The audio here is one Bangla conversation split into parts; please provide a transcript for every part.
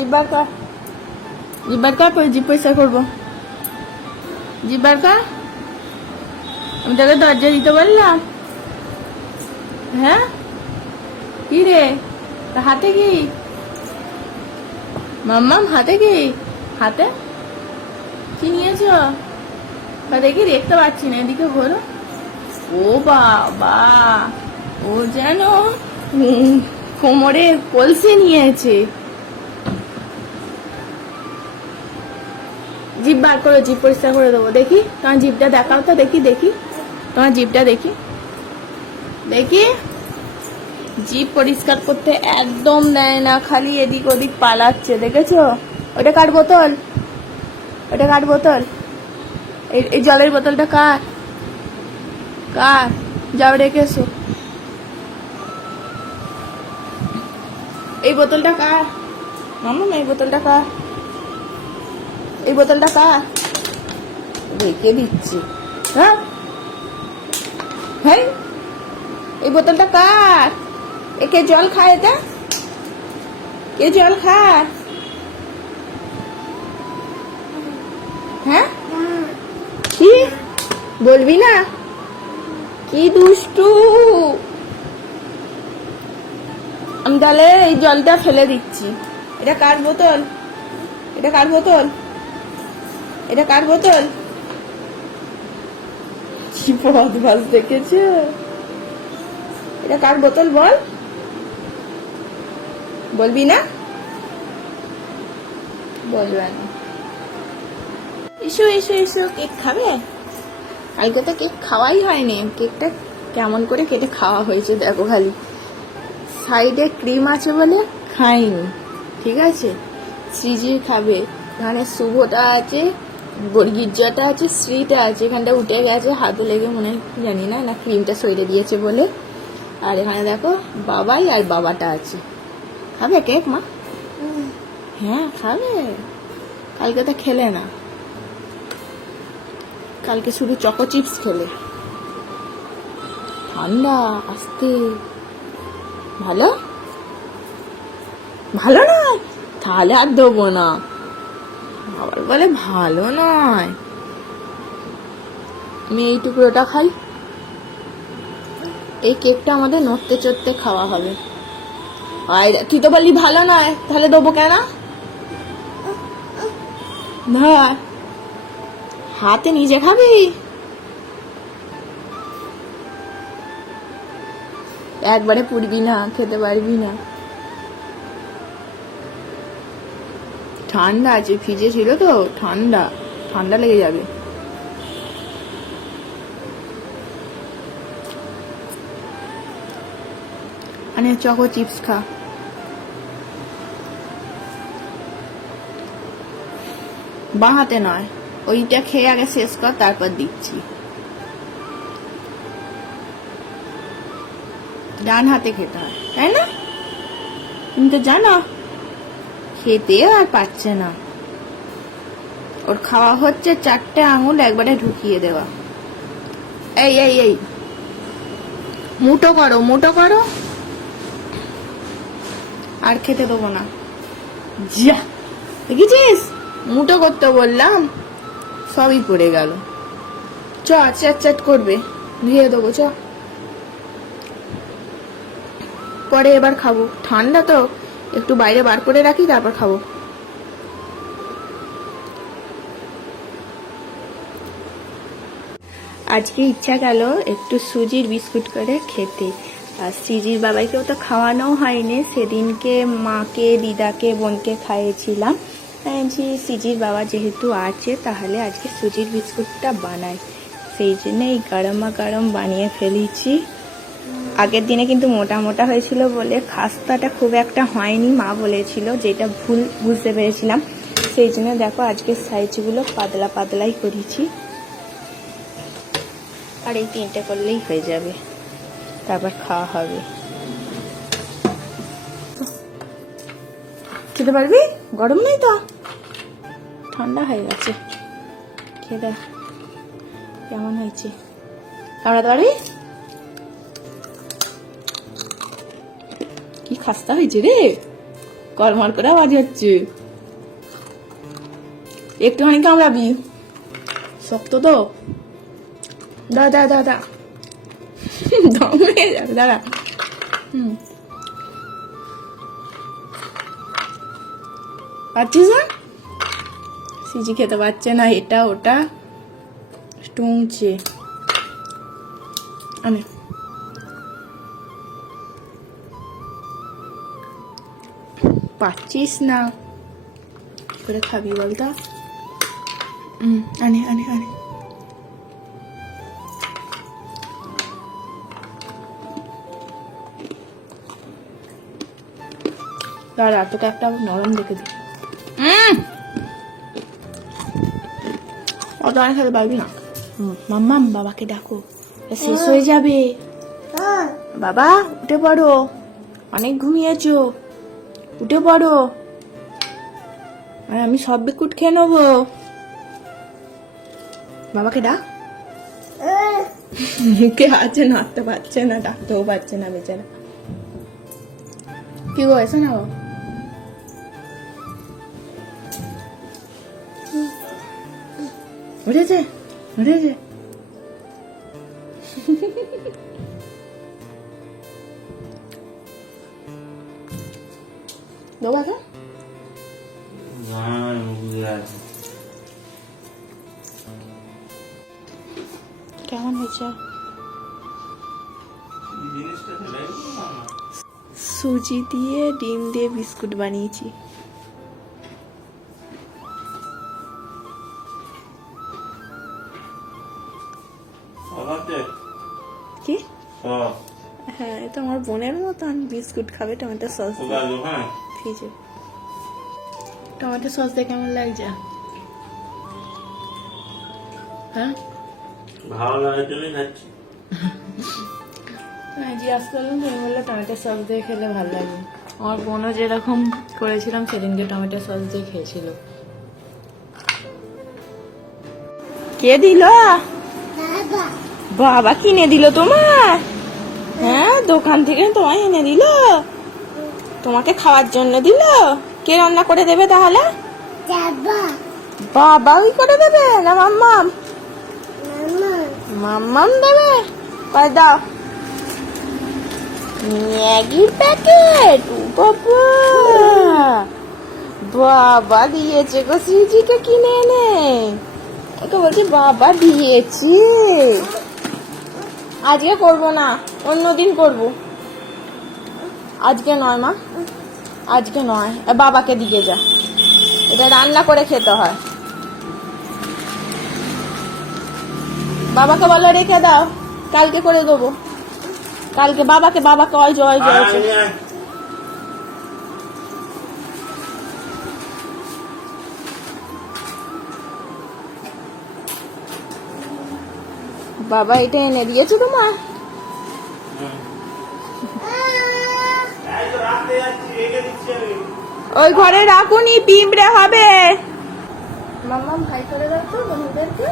জিব্বার কর জিব্বার কর পরে জিপ পরিষ্কার জিব্বার কর আমি তোকে দরজা দিতে বললাম হ্যাঁ কি রে হাতে কি মাম্মাম হাতে কি হাতে কি নিয়েছ দেখি দেখতে পাচ্ছি না এদিকে ঘোরো ও বাবা ও যেন কোমরে কলসে নিয়েছে জিভ বার করে জিভ পরিষ্কার করে দেবো। দেখি, তোমার জিভটা দেখাও তো, দেখি দেখি। তোমার জিভটা দেখি। দেখি। জিভ পরিষ্কার করতে একদম দেয় না, খালি এদিক ওদিক পালাচ্ছে, দেখেছ? ওটা কার বোতল? ওটা কার বোতল? এই জলের বোতলটা কার? কার? যাও রেখে এসো। এই বোতলটা কার? মামা, এই বোতলটা কার? এই বোতলটা কার? রেখে দিচ্ছি। হ্যাঁ? এই বোতলটা কার? একে জল খায় এটা? কে জল খায়? হ্যাঁ? কি? বলবি না? কি দুষ্টু? আমি তাহলে এই জলটা ফেলে দিচ্ছি। এটা কার বোতল? এটা কার বোতল? এটা কার বোতল? কি বদমাস দেখেছে? এটা কার বোতল বল? বলবি না? বলবে না। এসো এসো এসো, কেক খাবে? কালকে তো কেক খাওয়াই হয়নি। কেকটা কেমন করে কেটে খাওয়া হয়েছে দেখো খালি। সাইডে ক্রিম আছে বলে খাইনি। ঠিক আছে? শ্রীজি খাবে। এখানে শুভটা আছে। গির্জাটা আছে শ্রীটা আছে, এখানটা উঠে গেছে, হাতে লেগে মনে জানি না না ক্রিমটা সইরে দিয়েছে বলে। আর এখানে দেখো, বাবাই আর বাবাটা আছে। খাবে কেক, মা? হ্যাঁ খাবে। কালকে তো খেলে না। কালকে শুধু চকো চিপস খেলে। ঠান্ডা, আসতে। ভালো? ভালো না তাহলে আর দেবো না। আবার বলে ভালো নয়। আমি এই টুকরোটা খাই। এই কেকটা আমাদের নড়তে চড়তে খাওয়া হবে। আর তুই তো বললি ভালো নয়, তাহলে দেবো কেন? হাতে নিজে খাবি? একবারে পুড়বি না, খেতে পারবি না। ঠান্ডা আছে ফ্রিজে ছিল তো, ঠান্ডা ঠান্ডা লেগে যাবে। মানে চকো চিপস খা। বাঁ হাতে নয়, ওইটা খেয়ে আগে শেষ কর, তারপর দিচ্ছি। ডান হাতে খেতে হয়, তাই না? তুমি তো জানো? খেতে আর পাচ্ছে না। ওর খাওয়া হচ্ছে চারটে আঙুল একবারে ঢুকিয়ে দেওয়া। এই এই এই। মুটো করো মুটো করো আর খেতে দেবো না। যা। দেখেছিস? মুটো করতে বললাম, সবই পড়ে গেল। চ চ্যাট চ্যাট করবে। ধুয়ে দেবো, চ। পরে এবার খাব। ঠান্ডা তো? একটু বাইরে বার করে রাখি, তারপর খাব। আজকে ইচ্ছা গেল একটু সুজির বিস্কুট করে খেতে। আর সিজির বাবাইকেও তো খাওয়ানো হয়নি, সেদিনকে মাকে, দিদাকে, বোনকে খাইয়েছিলাম। আমি সিজির বাবা যেহেতু আছে, তাহলে আজকে সুজির বিস্কুটটা বানাই। সেই জন্য এই গরমা গরম বানিয়ে ফেলেছি। আগের দিনে কিন্তু মোটা মোটা হয়েছিল বলে খাস্তাটা খুব একটা হয়নি, মা বলেছিল যেটা ভুল বুঝতে পেরেছিলাম। সেই জন্য দেখো আজকের সাইজগুলো পাতলা পাতলাই করেছি। আর এই তিনটে করলেই হয়ে যাবে। তারপর খাওয়া হবে। খেতে পারবি? গরম নেই তো? ঠান্ডা হয়ে গেছে। খেয়ে দেখ। কেমন হয়েছে? কামড়াতে পারবি কি খাস্তা হয়েছে রে? কলমর করে আওয়াজ হচ্ছে। একটুখানি কামড়াবি। শক্ত তো। দাঁড়া দাঁড়া দম হয়ে যাবে দাঁড়া। হুম। পাচ্ছিস না? সিজি খেতে পারছে না এটা ওটা। টুংছে আনে। পাচ্ছিস না। করে খাবি বলতো? আনে আনে আনে। দাঁড়া তোকে একটা নরম দেখে দিই। অত অনেক খেতে পারবি না। হুম, মাম্মাম বাবাকে ডাকো। শেষ হয়ে। যাবে। বাবা উঠে পড়ো। অনেক ঘুমিয়েছো। উঠে পড়ো। আর আমি সব বিকুট খেয়ে নেব। বাবাকে ডাক। মুখে আছে নাড়তে পারছে না, ডাকতেও পারছে না বেচারা। কি গো, এসো না উঠেছে উঠেছে। দেবো আগে কেমন হয়েছে? সুজি দিয়ে ডিম দিয়ে বিস্কুট বানিয়েছি। কি? হ্যাঁ। এটা আমার বোনের মতন বিস্কুট খাবে টমেটো সস দিয়ে। ফ্রিজে টমেটো সস দিয়ে কেমন লাগছে? হ্যাঁ? ভালো লাগার জন্যই খাচ্ছি? হ্যাঁ জিজ্ঞাসা করলাম তুমি বলল টমেটো সস দিয়ে খেলে ভালো লাগে। আমার বোনও যেরকম করেছিলাম সেদিনকে টমেটো সস দিয়ে খেয়েছিল। কে দিল? বাবা। কিনে দিল তোমার হ্যাঁ দোকান থেকে তোমায় এনে দিল? তোমাকে খাওয়ার জন্য দিল? কে রান্না করে দেবে তাহলে? বাবা। ওই করে দেবে? না মাম্মাম? মাম্মাম। দেবে? কয় দাও। ম্যাগির প্যাকেট বাবা বাবা দিয়েছে গো সিজিকে কিনে এনে। ওকে বলছি বাবা দিয়েছে। আজকে করব না অন্যদিন করব। আজকে নয় মা। আজকে নয়। বাবাকে দিয়ে যা। এটা রান্না করে খেতে হয়। বাবাকে বলো রেখে দাও। কালকে করে দেবো। কালকে বাবাকে বাবাকে অয় জয় জয় জয়। বাবা এটা এনে দিয়েছে তোমার? ওই ঘরে রাখুনি, পিঁপড়ে হবে। মাম্মা ভাই করে দাও তো বন্ধুদেরকে।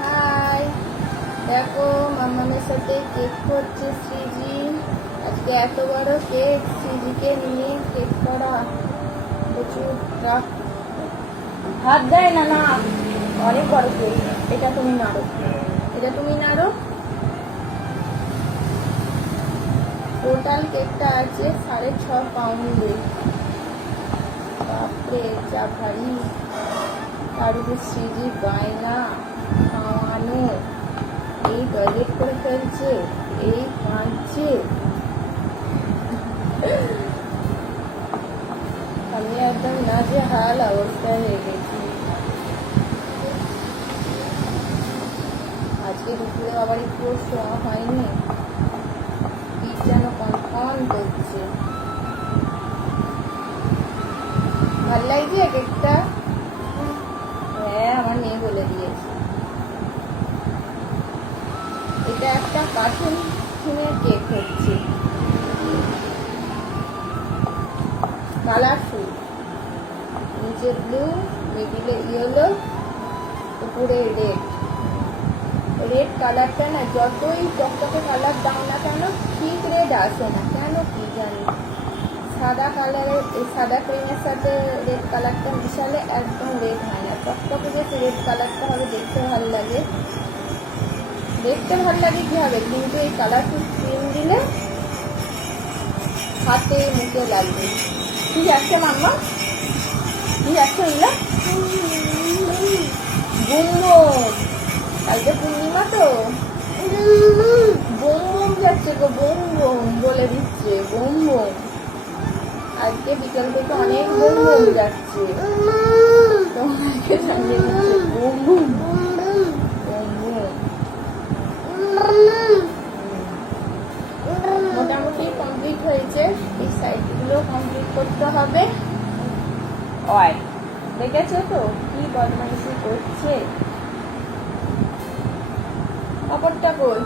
হাই, দেখো মাম্মামের সাথে কেক করছে শ্রীজি। আজকে এত বড় কেক, শ্রীজিকে নিয়ে কেক করা। প্রচুর হাত দেয় না না। অনেক বড় কেক। এটা তুমি নাড়ো। এটা তুমি নাড়ো। টোটাল কেকটা আছে সাড়ে ছ পাউন্ডে। বাপরে, যা ভারী। তার উপর সিজি বায়না খাওয়ানো। এই টয়লেট করে ফেলছে, এই কাঁদছে। আমি একদম নাজে হাল অবস্থায় হয়ে গেছি। আজকে দুপুরে আবার একটু শোয়া হয়নি। যেন কনফার্ম করছে। ভালো লাগছে কেকটা হ্যাঁ আমার মেয়ে বলে দিয়েছে। এটা একটা কার্টুন থিমের কেক হচ্ছে। কালারফুল নিচে ব্লু মিডিলে ইয়েলো উপরে রেড রেড কালারটা না, যতই চকচকে কালার দাও না কেন ঠিক আসে না? কেন কি জানি? সাদা কালারের এই সাদা ক্রিমের সাথে রেড কালারটা মিশালে একদম রেড হয় না। চকচকে যে রেড কালারটা হবে দেখতে ভালো লাগে। দেখতে ভালো লাগে কি হবে? কিন্তু এই কালারফুল ক্রিম দিলে হাতে মুখে লাগবে। ঠিক আছে মাম্মা? ঠিক আছে ইলা বুমবুম কালকে পূর্ণিমা তো? যাচ্ছে গো বুম বুম বলে দিচ্ছে, বুম বুম। আজকে বিকাল থেকে অনেক বুম বুম যাচ্ছে। তোমাকে জানিয়ে দিচ্ছে, বুম বুম। মোটামুটি কমপ্লিট হয়েছে। এই সাইডগুলো কমপ্লিট করতে হবে। অয় দেখেছ তো কি বদমাইশি করছে? কাপড়টা কই?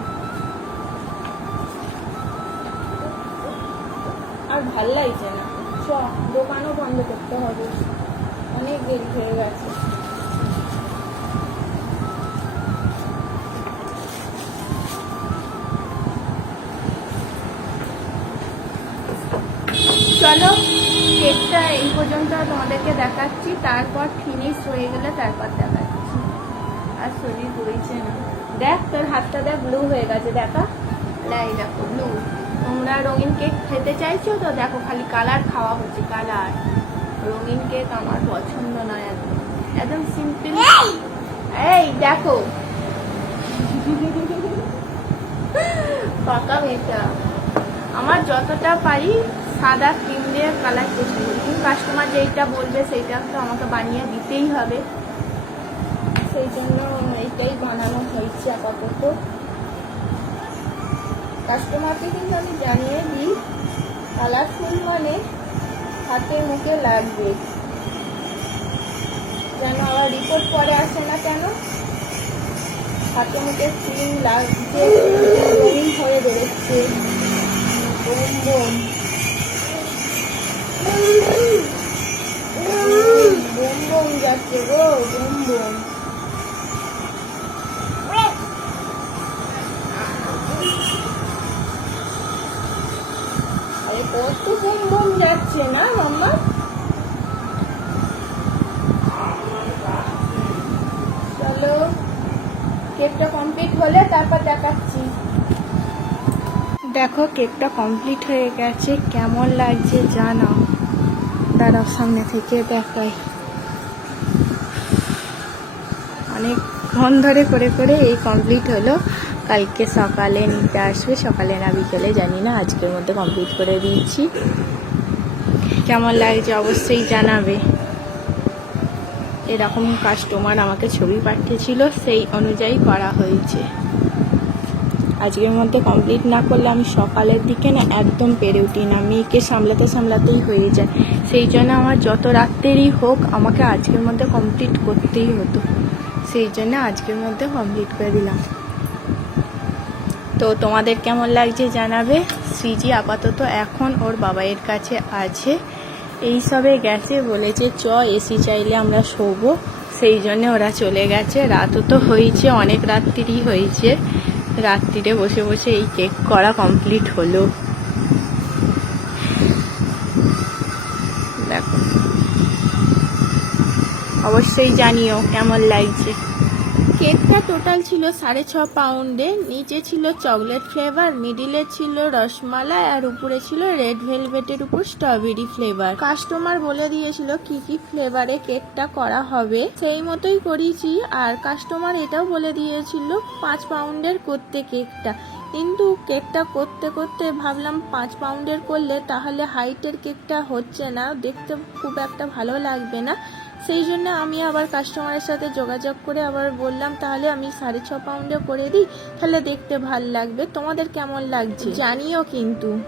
আর ভালো লাগছে না। চ দোকানও বন্ধ করতে হবে। অনেক দেরি হয়ে গেছে। চলো, কেকটা এই পর্যন্ত তোমাদেরকে দেখাচ্ছি। তারপর ফিনিশ হয়ে গেলে তারপর দেখাচ্ছি। আর শরীর বইছে না। দেখ, তোর হাতটা দেখ ব্লু হয়ে গেছে, দেখা। লাই দেখো ব্লু তোমরা রঙিন কেক খেতে চাইছো? তো দেখো খালি কালার খাওয়া হচ্ছে, কালার। রঙিন কেক আমার পছন্দ নয় একদম একদম সিম্পল এই, দেখো। পাকা মেয়েটা। আমার যতটা পারি সাদা ক্রিম দিয়ে কালার চেষ্টা কিন্তু কাস্টমার যেইটা বলবে সেইটা তো আমাকে বানিয়ে দিতেই হবে। সেই জন্য এইটাই বানানো হয়েছে আপাতত। কাস্টমারকে কিন্তু আমি জানিয়ে দিই কালারফুল মানে হাতে মুখে লাগবে। যেন আবার রিপোর্ট পরে আসে না কেন? হাতে মুখে ক্রিম লাগছে রঙিন হয়ে বেরোচ্ছে। Bomb bomb. বোম বোম যাচ্ছে গো, বোম বোম আরে কত বোম বোম যাচ্ছে না মাম্মা চলো কেকটা কমপ্লিট হলে তারপর দেখাচ্ছি দেখো কেকটা কমপ্লিট হয়ে গেছে। কেমন লাগছে জানাও। দাঁড়াও সামনে থেকে দেখাই। অনেকক্ষণ ধরে করে করে এই কমপ্লিট হলো। কালকে সকালে নিতে আসবে, সকালে না বিকেলে, জানি না, আজকের মধ্যে কমপ্লিট করে দিয়েছি। কেমন লাগছে অবশ্যই জানাবে। এরকম কাস্টমার আমাকে ছবি পাঠিয়েছিল, সেই অনুযায়ী করা হয়েছে। আজকের মধ্যে কমপ্লিট না করলে আমি সকালের দিকে না একদম পেরে উঠি না। মেয়েকে সামলাতে সামলাতেই হয়ে যায়। সেই জন্য আমার যত রাত্রেরই হোক আমাকে আজকের মধ্যে কমপ্লিট করতেই হতো। সেই জন্য আজকের মধ্যে কমপ্লিট করে দিলাম। তো তোমাদের কেমন লাগছে জানাবে? শ্রীজি আপাতত এখন ওর বাবাইয়ের কাছে আছে। এই সবে গেছে, বলেছে, চ, এসি চাইলে আমরা শোবো। সেই জন্য ওরা চলে গেছে। রাতও তো হয়েছে, অনেক রাত্রিরই হয়েছে। রাত্রিরে বসে বসে এই কেক করা কমপ্লিট হলো। দেখো। অবশ্যই জানিও কেমন লাগছে। কেকটা টোটাল ছিল সাড়ে ছ পাউন্ডের নিচে ছিল চকলেট ফ্লেভার, মিডিলে ছিল রসমালাই, আর উপরে ছিল রেড ভেলভেটের উপর স্ট্রবেরি ফ্লেভার। কাস্টমার বলে দিয়েছিল কি কি ফ্লেভারে কেকটা করা হবে। সেই মতোই করেছি, আর কাস্টমার এটাও বলে দিয়েছিল পাঁচ পাউন্ডের করতে কেকটা। কিন্তু কেকটা করতে করতে ভাবলাম পাঁচ পাউন্ডের করলে তাহলে হাইটের কেকটা হচ্ছে না, দেখতে খুব একটা ভালো লাগবে না। সেই জন্য আমি আবার কাস্টমারের সাথে যোগাযোগ করে আবার বললাম, তাহলে আমি সাড়ে ছ পাউন্ডে করে দিই, তাহলে দেখতে ভালো লাগবে। তোমাদের কেমন লাগছে? জানিও কিন্তু।